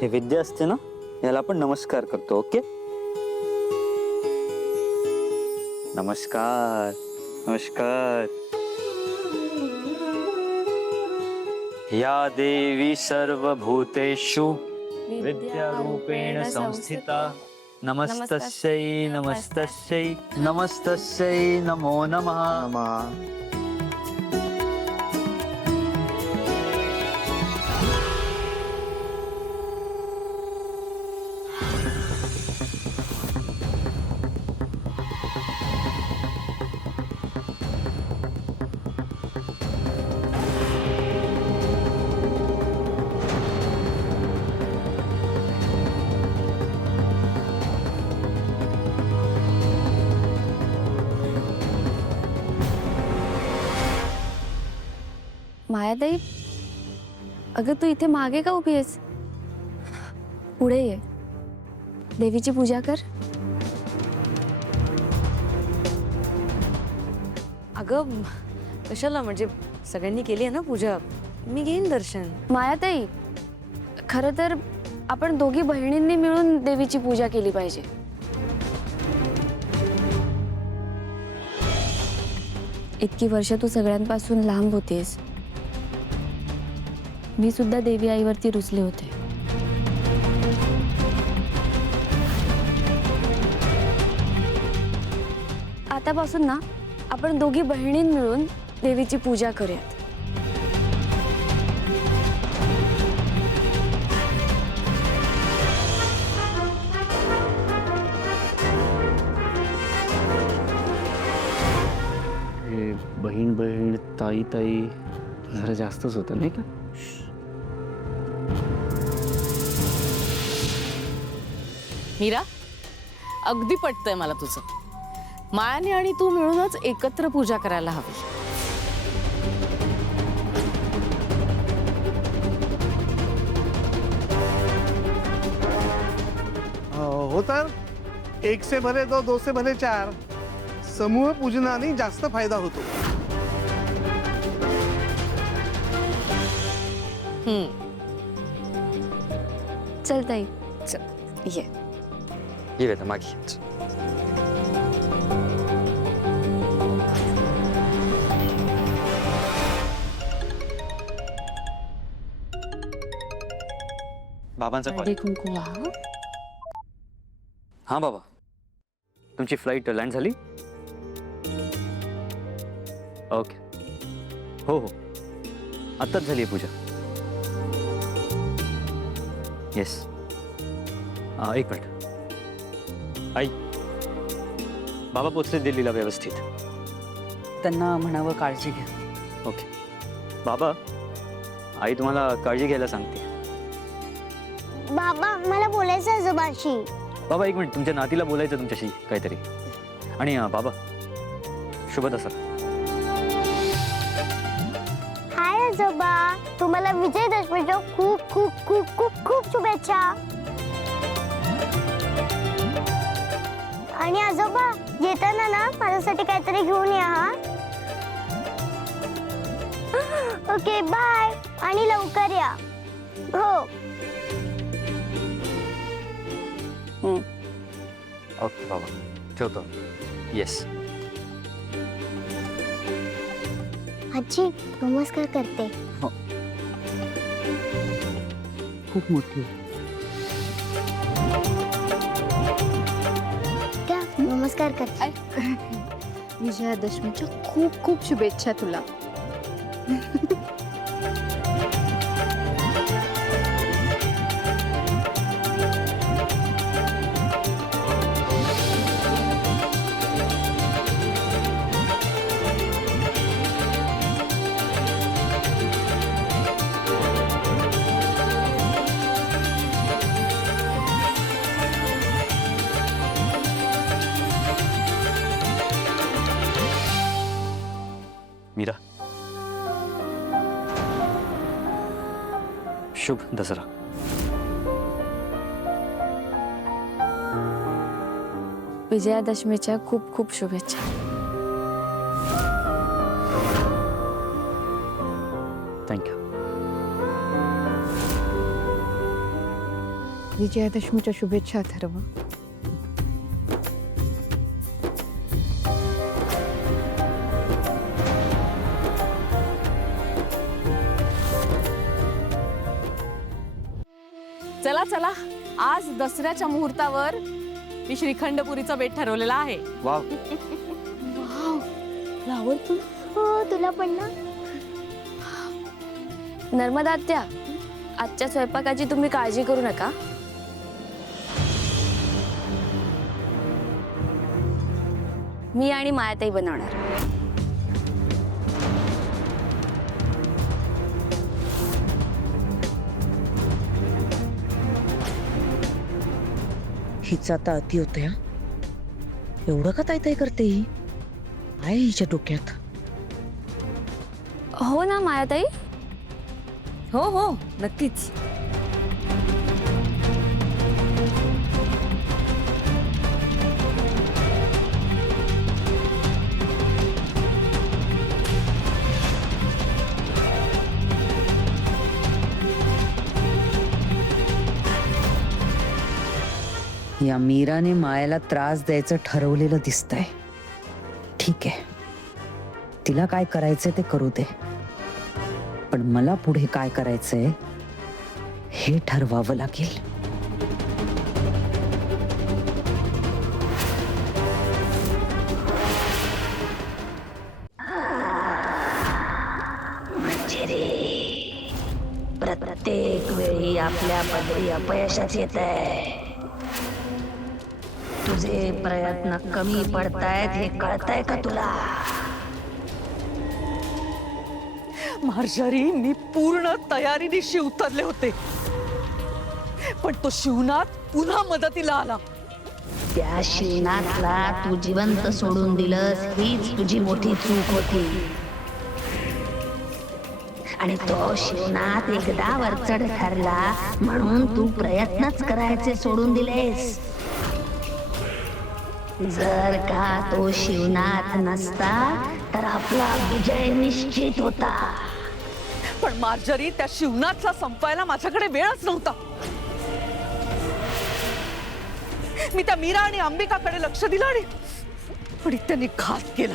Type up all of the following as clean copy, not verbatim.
हे विद्या असते ना, याला आपण नमस्कार करतो. ओके, नमस्कार नमस्कार. या देवी सर्वभूतेषु विद्यारूपेण संस्थिता नमस्तस्यै नमस्तस्यै नमस्तस्यै नमो नमः. मायाताई, अगं तू इथे मागे का उभी आहेस? पुढे ये, देवीची पूजा कर. अगं कशाला, म्हणजे सगळ्यांनी केली आहे ना पूजा, मी घेईन दर्शन. मायाताई, खरं तर आपण दोघी बहिणींनी मिळून देवीची पूजा केली पाहिजे. इतकी वर्ष तू सगळ्यांपासून लांब होतीस. मी सुद्धा देवी आईवरती रुसले होते. आतापासून ना आपण दोघी बहिणीं मिळून देवीची पूजा करूयात. हे बहीण बहीण ताई ताई जरा जास्तच होतं नाही का? मीरा, अगदी पटतंय मला तुझं. मायाने आणि तू मिळूनच एकत्र पूजा करायला हवी. हो तर एक से भले दो से भले चार. समूह पूजनाने जास्त फायदा होतो. चल ताई, ये ये बेटा मागी. बाबांचा कॉल. कुंकू वाह. हां बाबा, तुमची फ्लाईट लँड झाली? ओके, हो हो, आत्ताच झाली आहे पूजा. येस, एक मिनिट. आई, बाबा पोचले दिल्लीला व्यवस्थित. त्यांना म्हणावं काळजी घ्या. ओके बाबा, आई तुम्हाला काळजी घ्यायला सांगते. बाबा मला बोलायचं आजोबाशी. बाबा एक मिनिट, तुमच्या नातीला बोलायचं तुमच्याशी काहीतरी. आणि बाबा, शुभ दसरा. हाय आजोबा, तुम्हाला विजयदशमीच्या खूप खूप खूप खूप खूप शुभेच्छा. आणि आजोबा, येताना ना माझ्यासाठी काहीतरी घेऊन या हा. ओके बाय, आणि लवकर या. हो. ओके बाबा, ठेवतो. येस. आजी नमस्कार करते. खूप मोठी. क्या नमस्कार करते. विजयादशमीच्या खूप खूप शुभेच्छा तुला. मीरा, शुभ दसरा. विजयादशमीच्या खूप खूप शुभेच्छा. थँक्यू. विजयादशमीच्या शुभेच्छा अथर्व. चला चला, आज दसऱ्याच्या मुहूर्तावर मी श्रीखंडपुरीचा बेट ठरवलेला आहे. वाव. आवडतो. हो तुला पण ना. नर्मदा आत्या, आजच्या स्वयंपाकाची तुम्ही काळजी करू नका. मी आणि मायाताई बनवणार. हिचा आता अति होतोय हा. एवढं का ताई करते ही? आहे हिच्या डोक्यात. हो ना मायाताई? हो हो नक्कीच. या मीराने मायाला त्रास द्यायचं ठरवलेलं दिसतंय. ठीक आहे, तिला काय करायचंय ते करू दे, पण मला पुढे काय करायचंय हे ठरवावं लागेल. प्रत्येक वेळी आपल्या पदरी अपयशच येत आहे. तुझे प्रयत्न कमी पडतायत हे कळतंय का तुला? मार्जारी, मी पूर्ण तयारीनिशी उतरले होते, पण तो शिवनाथ पुन्हा मदतीला आला. त्या शिवनाथला तू जिवंत सोडून दिलंस हीच तुझी मोठी चूक होती. आणि तो शिवनाथ एकदा वरचढ ठरला म्हणून तू प्रयत्नच करायचे सोडून दिलेस. जर का तो शिवनाथ नसता तर आपला विजय निश्चित होता. पण मार्जरी, त्या शिवनाथला संपवायला माझ्याकडे वेळच नव्हता. मी त्या मीरा आणि अंबिकाकडे लक्ष दिलं आणि त्यांनी घात केला.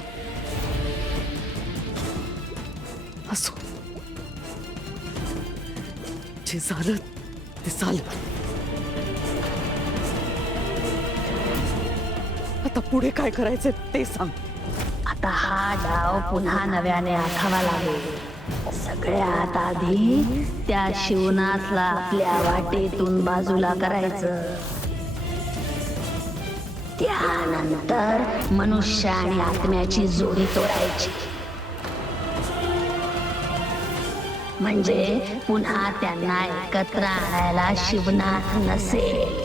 असो, जे झालं ते झालं. आता पुढे काय करायचं ते सांग. आता हा डाव पुन्हा नव्याने आखावा लागेल. सगळ्यात आधी त्या शिवनाथला आपल्या वाटेतून बाजूला करायचं. त्यानंतर मनुष्य आणि आत्म्याची जोडी तोडायची. म्हणजे पुन्हा त्यांना एकत्र आणायला शिवनाथ नसेल.